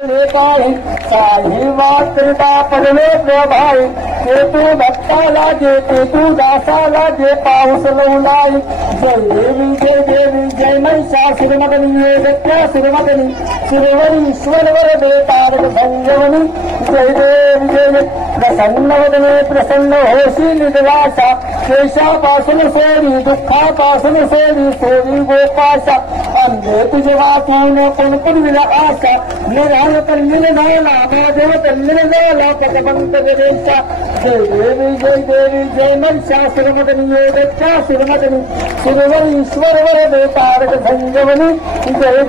साई मातृता पडले प्रभाई जे तू भक्ताला जे तू दासाला जे पाऊस लवलाई जय देवी जय महिषासुरमर्दिनी दत्तासुरमर्दिनी सुरवरी ईश्वरवर देतारक संजीवनी जय देवी प्रसन्नवदने प्रसन्न होशी निर्वासा केशापासून सोडी दुःखापासून सोडी गोपाशा अंधे तुझे वाचून कोण पूर्वीला आशा निराळ तर निर्धाला महादेव तर निर्धाला पटबंत गणेशा जय देवी जय महिषासुरमर्दिनी दत्तासुरमर्दिनी सुरवर ईश्वरवर देतारक संजीवनी जय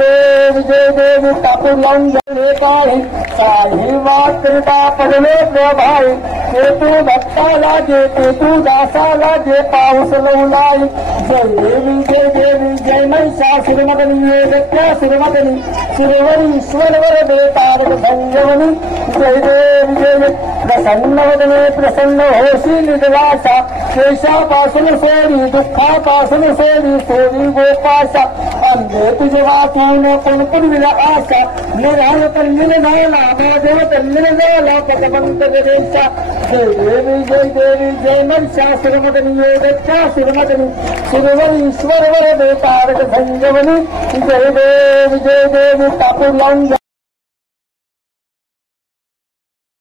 देवी कापूर लावून गेले काही साई मातृता पडले प्रभाई जे तू भक्ताला जे तू दासाला जे पाऊस लवलाई जय देवी जय महिषासुरमर्दिनी दत्तासुरमर्दिनी सुरवरी ईश्वरवर देतारक संजीवनी जय देवी प्रसन्नवदने प्रसन्न होशी निर्वासा केशापासून सोडी दुःखापासून सोडी गोपाशा अंधे तुझे वाचून कोण पूर्वीला आशा निराळ तर निर्धाला महादेव तर निर्धाला पटबंत गणेशा जय देवी जय महिषासुरमर्दिनी दत्तासुरमर्दिनी सुरवर ईश्वरवर देतारक संजीवनी जय देवी कापूर लावून